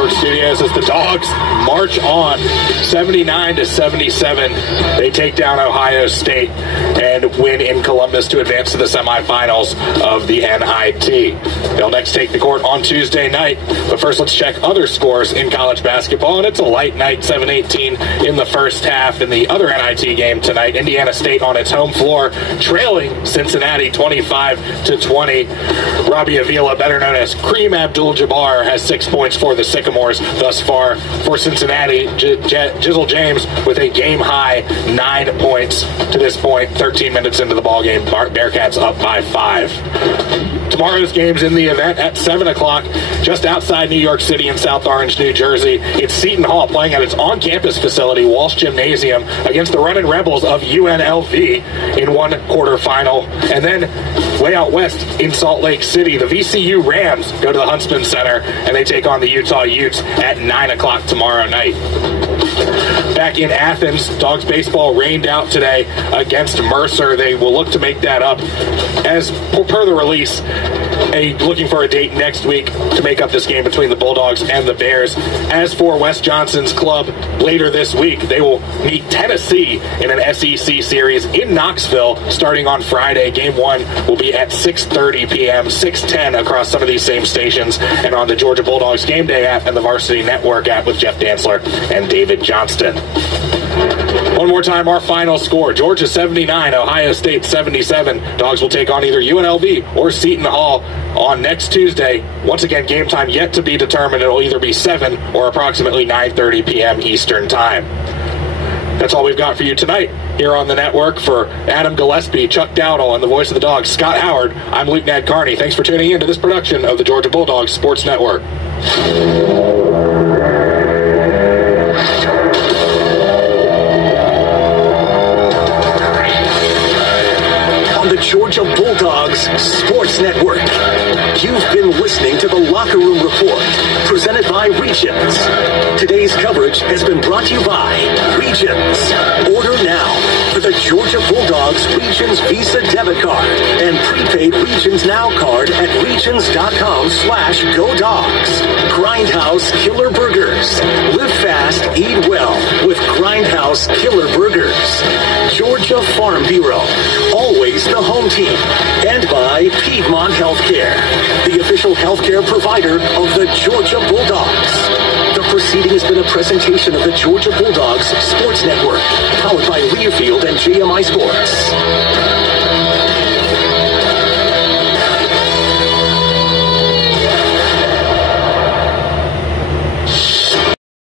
Network studios as the Dogs march on 79-77. They take down Ohio State and win in Columbus to advance to the semifinals of the NIT. They'll next take the court on Tuesday night. But first, let's check other scores in college basketball. And it's a light night, 7-18 in the first half. In the other NIT game tonight, Indiana State on its home floor, trailing Cincinnati 25-20. Robbie Avila, better known as Kareem Abdul-Jabbar, has 6 points for the Sycamores thus far. For Cincinnati, Jizzle James with a game-high 9 points to this point, 13 minutes into the ballgame. Bearcats up by 5. Tomorrow's games in the event at 7 o'clock, just outside New York City in South Orange, New Jersey. It's Seton Hall playing at its on-campus facility, Walsh Gymnasium, against the Runnin' Rebels of UNLV in one quarterfinal. And then way out west in Salt Lake City, the VCU Rams go to the Huntsman Center, and they take on the Utah Utes at 9 o'clock tomorrow night. Back in Athens, Dogs baseball rained out today against Mercer. They will look to make that up as per the release, looking for a date next week to make up this game between the Bulldogs and the Bears. As for Wes Johnson's club, later this week, they will meet Tennessee in an SEC series in Knoxville starting on Friday. Game 1 will be at 6:30 p.m., 6:10 across some of these same stations, and on the Georgia Bulldogs Game Day app and the Varsity Network app with Jeff Dantzler and David Johnston. One more time, our final score. Georgia 79, Ohio State 77. Dogs will take on either UNLV or Seton Hall on next Tuesday. Once again, game time yet to be determined. It'll either be 7 or approximately 9:30 p.m. Eastern Time. That's all we've got for you tonight here on the network. For Adam Gillespie, Chuck Dowdle, and the voice of the Dogs, Scott Howard, I'm Luke Nadkarni. Thanks for tuning in to this production of the Georgia Bulldogs Sports Network. Georgia Bulldogs Sports Network. You've been listening to the Locker Room Report, presented by Regions. Today's coverage has been brought to you by Regions. Order now for the Georgia Bulldogs Regions Visa debit card and prepaid Regions Now card at regions.com/GoDogs. Grindhouse Killer Burgers. Live fast, eat well with Grindhouse Killer Burgers. Georgia Farm Bureau. Always the home team. And by Piedmont Healthcare, the official healthcare provider of the Georgia Bulldogs. The proceeding has been a presentation of the Georgia Bulldogs Sports Network, powered by Learfield and GMI Sports.